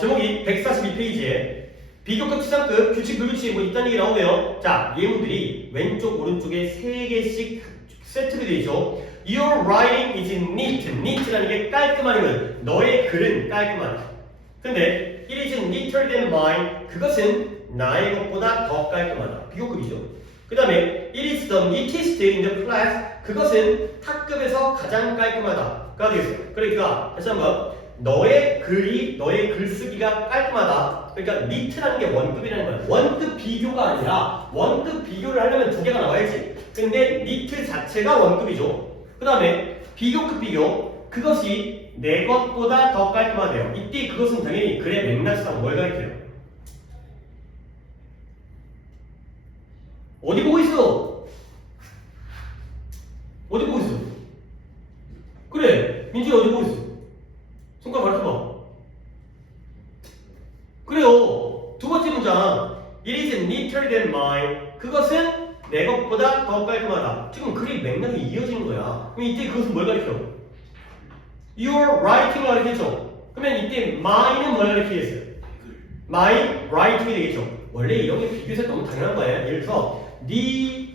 제목이 142페이지에 비교급, 치상급, 규칙, 불규칙 뭐 이딴 얘기 나오고요. 자, 예문들이 왼쪽, 오른쪽에 3개씩 세트로 되어 있죠. Your writing is neat. neat라는 게 깔끔하면 너의 글은 깔끔하다. 근데 it is neater than mine. 그것은 나의 것보다 더 깔끔하다. 비교급이죠. 그 다음에 it is the neatest in the class. 그것은 학급에서 가장 깔끔하다가 되겠어요. 그러니까 다시 한번 너의 글쓰기가 깔끔하다. 그러니까 neat라는 게 원급이라는 거야. 원급 비교가 아니라 원급 비교를 하려면 두 개가 나와야지. 근데 neat 자체가 원급이죠. 그 다음에 비교급 비교. 그것이 내 것보다 더 깔끔하대요. 이때 그것은 당연히 글의 맥락상 뭘 가리켜요? 어디 보고 있어? 어디 보고 있어? 그래, 민준이 어디 보고 있어? 손가락 가르쳐봐. 그래요. 두 번째 문장. It is neater than mine. 그것은 내 것보다 더 깔끔하다. 지금 글이 맥락이 이어지는 거야. 그럼 이때 그것은 뭘 가리켜? Your writing을 가리켰죠. 그러면 이때 mine은 뭘 가리키겠어요? My writing이 되겠죠. 원래 이런 게 비교해서 너무 당연한 거예요. 예를 들어서 네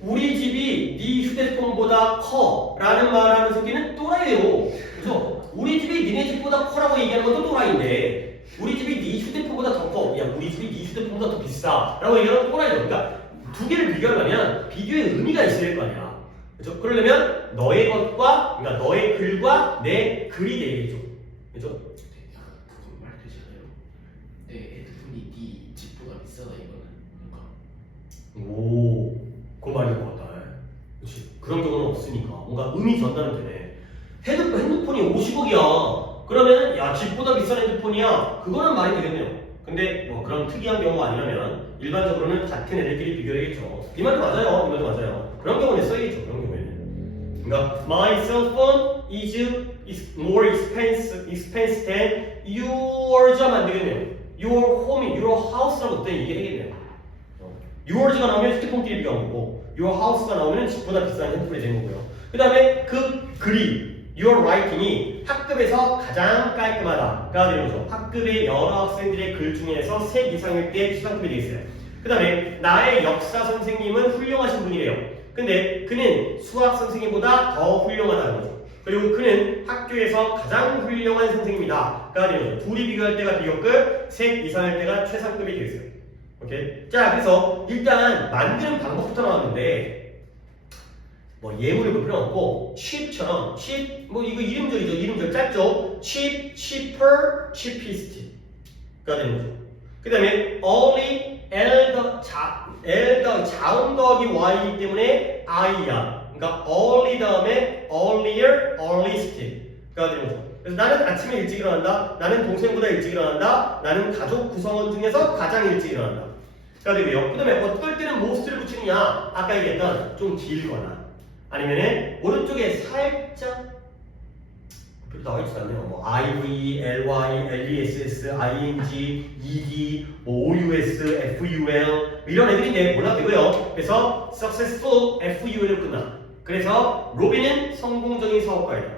우리 집이 네 휴대폰보다 커 라는 말하는 새끼는 또라이예요. 그죠? 우리 집이 니네 집보다 커라고 얘기하는 것도 또라이인데 우리 집이 네 휴대폰보다 더 커. 야 우리 집이 네 휴대폰보다 더 비싸 라고 얘기하는 건 또라이죠. 그러니까 두 개를 비교하려면 비교의 의미가 있어야 될 거 아니야. 그죠? 그러려면 너의 것과 그러니까 너의 글과 내 글이 되겠죠. 그죠? 그건 말 되잖아요. 내 핸드폰이 네 집보다 비싸다 이거는 뭔가. 오, 그 말인 것 같다. 그렇지. 그런 경우는 없으니까 뭔가 의미 전달은 되네. 핸드폰이 50억이야. 그러면 야 집보다 비싼 핸드폰이야. 그거는 말이 되겠네요. 근데 뭐 그런 특이한 경우가 아니라면 일반적으로는 같은 애들끼리 비교해야겠죠. 이 말도 맞아요. 이 말도 맞아요. 그런 경우는 써야겠죠. 그런 경우에는. 그러니까 my cell phone is more expensive than yours 안 되겠네요. Your home, your house라고 그때 얘기해야겠네요. your's가 나오면 휴대폰끼리 비교한 거고 your house가 나오면 집보다 비싼 핸드폰이 된 거고요. 그 다음에 그 글이 your writing이 학급에서 가장 깔끔하다가 되는 거죠. 학급의 여러 학생들의 글 중에서 셋 이상일 때 최상급이 되겠어요. 그 다음에 나의 역사 선생님은 훌륭하신 분이래요. 근데 그는 수학 선생님보다 더 훌륭하다는 거죠. 그리고 그는 학교에서 가장 훌륭한 선생님이다가 되는 거죠. 둘이 비교할 때가 비교급, 셋 이상일 때가 최상급이 되겠어요. 오케이? 자, 그래서 일단 만드는 방법부터 나왔는데 뭐 예문을 볼 필요는 없고 cheap처럼 cheap 뭐 이거 이름절이죠. 이름절 짧죠. cheap, cheaper, cheapest가 되는 거죠. 그 다음에 only elder 자음 더하기 y이기 때문에 i야. 그러니까 only 다음에 earlier, earliest가 되는 거죠. 그래서 나는 아침에 일찍 일어난다. 나는 동생보다 일찍 일어난다. 나는 가족 구성원 중에서 가장 일찍 일어난다. 가 되고요. 그 다음에 어떨 때는 most를 붙이느냐. 아까 얘기했던 좀 길거나 아니면은 오른쪽에 살짝 나와있지 않네요. 뭐 IV, LY, LESS, ING, ED, 뭐 OUS, FUL 이런 애들인데 몰라도 되고요. 그래서 successful, FUL로 끝나. 그래서 로빈은 성공적인 사업가이다.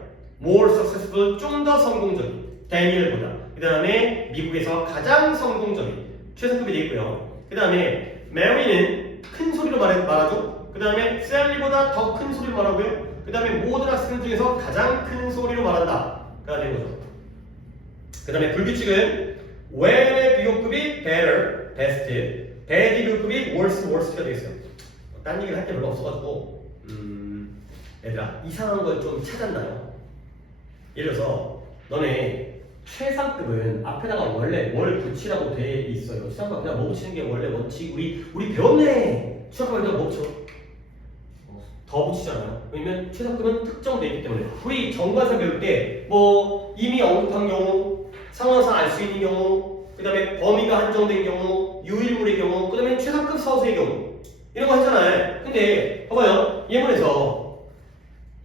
more successful, 좀 더 성공적인 데니엘보다. 그 다음에 미국에서 가장 성공적인 최상급이 되겠고요. 그 다음에 메리는 큰 소리로 말하죠. 그 다음에 셀리보다 더 큰 소리로 말하고요. 그 다음에 모든 학생 중에서 가장 큰 소리로 말한다 가 되는 거죠. 그 다음에 불규칙은 where의 비교급이 better, best, bad의 비교급이 worse, worst가 되겠어요. 딴 얘기를 할 게 별로 없어가지고 얘들아 이상한 걸 좀 찾았나요? 예를 들어서 너네 최상급은 앞에다가 원래 뭘 붙이라고 돼 있어요. 최상급 그냥 뭐 붙이는 게 원래 원칙. 우리 배웠네. 최상급은 그냥 뭐 붙여? 더 붙이잖아요. 왜냐면 최상급은 특정되어 있기 때문에. 우리 정관사 배울 때 뭐 이미 언급한 경우, 상황상 알 수 있는 경우, 그 다음에 범위가 한정된 경우, 유일물의 경우, 그 다음에 최상급 사후세의 경우 이런 거 하잖아요. 근데 봐봐요. 예문에서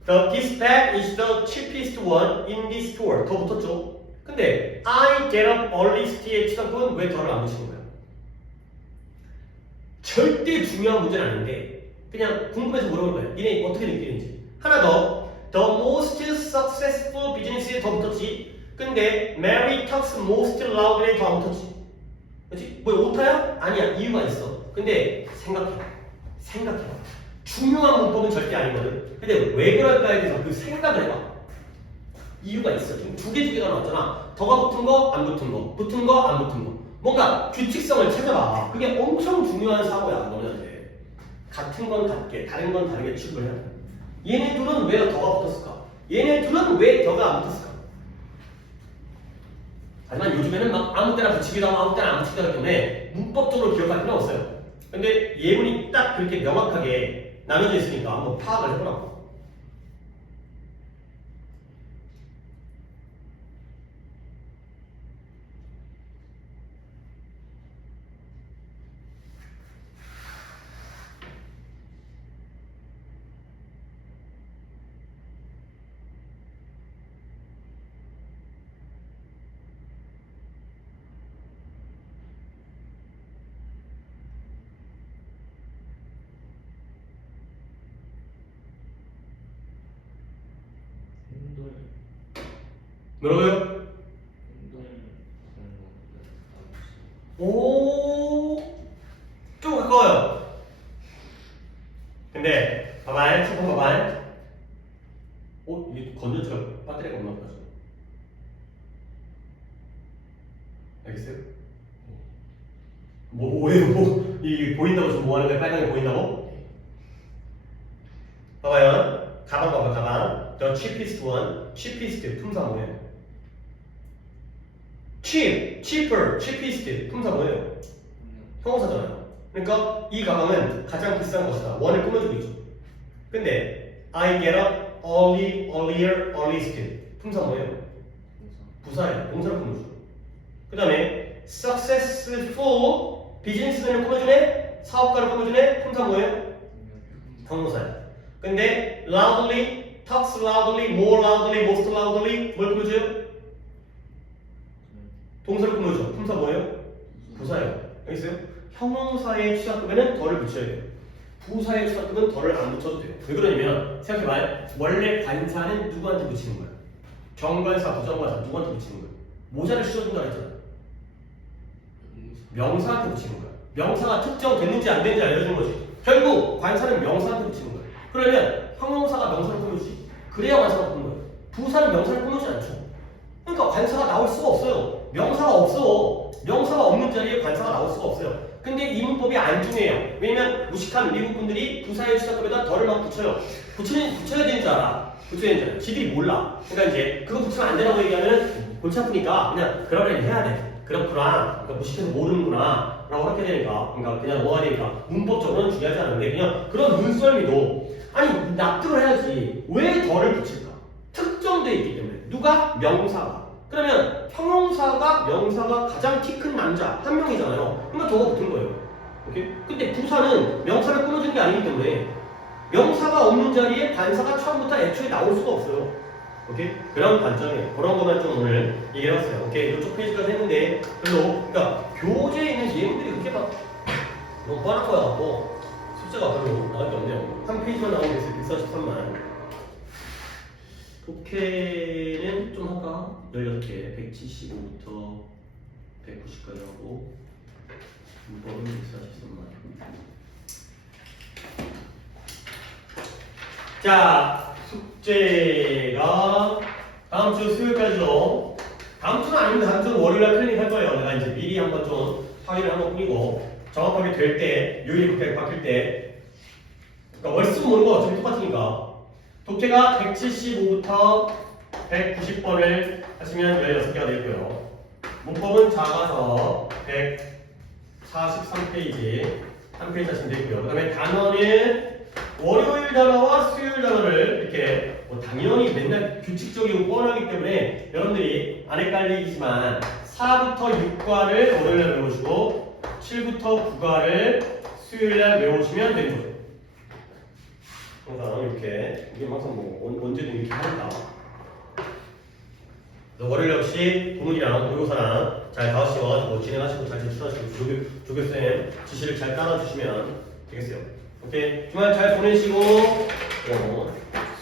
The this bag is the cheapest one in this store 더 붙었죠. 근데 I get up early의 최상급은 왜 더를 안 붙이는 거야? 절대 중요한 문제는 아닌데 그냥 궁금해서 물어볼 거예요. 니네 어떻게 느끼는지. 하나 더. The most successful business에 더 붙었지. 근데 Mary talks most loud에 더 안 붙었지. 그렇지? 뭐 오타야? 아니야. 이유가 있어. 근데 생각해. 중요한 문법은 절대 아니거든. 근데 왜 그럴까에 대해서 그 생각을 해봐. 이유가 있어. 지금 두 개가 나왔잖아. 더가 붙은 거, 안 붙은 거. 붙은 거, 안 붙은 거. 뭔가 규칙성을 찾아봐. 그게 엄청 중요한 사고야. 너네한테. 같은 건 같게, 다른 건 다르게 취급을 해야 돼. 얘네 둘은 왜 더가 붙었을까? 얘네 둘은 왜 더가 안 붙었을까? 하지만 요즘에는 막 아무 때나 붙이기도 하고 아무 때나 안 붙이기도 하기 때문에 문법적으로 기억할 필요는 없어요. 근데 예문이 딱 그렇게 명확하게 나눠져 있으니까 한번 파악을 해보라고. 뭐라고요? 오, 좀 가까워요. 근데 봐봐요, 조금 봐봐요. 이게 건전지가 배터리가 없나 보다. 알겠어요? 뭐예요? 이 보인다고 지금 뭐 하는 거야? 빨간게 보인다고? 봐봐요. 가방 봐봐, 가방. The cheapest one. cheapest 품사 뭐예요? cheap, cheaper, cheapest 품사 뭐예요? 형용사잖아요. 그러니까 이 가방은 가장 비싼 것이다. 원을 꾸며주고 있죠. 근데 I get up early, earlier, earliest 품사 뭐예요? 부사예요. 동사를 꾸며주죠. 그 다음에 successful 비즈니스맨을 꾸며주네? 사업가를 꾸며주네? 품사 뭐예요? 형용사예요. 근데 loudly, talks loudly, more loudly, most loudly 뭘 꾸며줘요? 동사를 꾸며줘. 품사 뭐예요? 부사예요. 알겠어요? 형용사의 취약급에는 덜을 붙여야 돼요. 부사의 취약급은 덜을 안 붙여도 돼요. 왜 그러냐면 생각해봐요. 원래 관사는 누구한테 붙이는 거야? 정관사, 부정관사 누구한테 붙이는 거야? 모자를 씌워준다 했잖아. 명사한테 붙이는 거야. 명사가 특정됐는지 안 됐는지 알려주는 거지. 결국 관사는 명사한테 붙이는 거야. 그러면 형용사가 명사를 꾸며주지. 그래야 관사가 꾸는 거야. 부사는 명사를 꾸며지 않죠. 그러니까 관사가 나올 수가 없어요. 명사가 없어. 명사가 없는 자리에 관사가 나올 수가 없어요. 근데 이 문법이 안 중요해요. 왜냐면 무식한 미국 분들이 부사의 시작급에다 덜을 막 붙여요. 붙여야 되는 줄 알아. 붙여야 되는 줄 알아. 지들이 몰라. 그러니까 이제 그거 붙이면 안 되라고 얘기하면 골치 아프니까 그냥 그러려니 해야 돼. 그렇구나. 그러니까 무식해서 모르는구나. 라고 하게 되니까. 그러니까 그냥 뭐가 되니까. 문법적으로는 중요하지 않은데 그냥 그런 눈썰미도 아니 납득을 해야지. 왜 덜을 붙일까? 특정돼 있기 때문에. 누가? 명사가. 그러면 형용사가 명사가 가장 키 큰 남자 한 명이잖아요. 그러니까 더가 붙은 거예요. 오케이? 근데 부사는 명사를 꾸며준 게 아니기 때문에 명사가 없는 자리에 관사가 처음부터 애초에 나올 수가 없어요. 오케이? 그런 관점이에요. 그런 것만 좀 오늘 얘기해봤어요. 오케이? 이쪽 페이지까지 했는데 별로 그러니까 교재에 있는 예문들이 그렇게 막 너무 뻔한 거야 갖고 숫자가 별로 나올 게 없네요. 한 페이지만 나오면 됐어요. 143만. 독해는 좀 할까? 16개, 175부터 190까지 하고 문법은 143만. 자, 숙제가 다음 주 수요일까지로. 다음 주는 아닌데 다음 주는 월요일날 클리닉 할 거예요. 내가 이제 미리 한번 좀 확인을 한 것 뿐이고 정확하게 될 때, 요일이 그렇게 바뀔 때 그러니까 월수 모르는 거 어차피 똑같으니까 독해가 175부터 190번을 하시면 16개가 되고요. 문법은 작아서 143페이지 한 페이지 하시면 되고요. 그 다음에 단어는 월요일 단어와 수요일 단어를 이렇게 당연히 맨날 규칙적이고 뻔하기 때문에 여러분들이 안 헷갈리지만 4부터 6과를 월요일날 외우시고 7부터 9과를 수요일날 외우시면 되는 거죠. 항상 이렇게 우리 항상 뭐 언제든 이렇게 하니까 월요일 역시 부모님이랑 모의고사랑 잘 5시에 와가지고 진행하시고 잘 제출하시고 조교쌤 지시를 잘 따라주시면 되겠어요. 오케이. 주말 잘 보내시고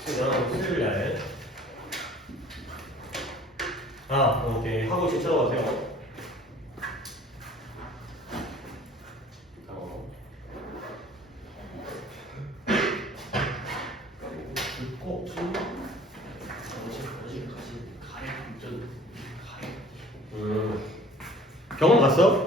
수요일날 오케이 하고 진짜로 가세요. 병원 갔어?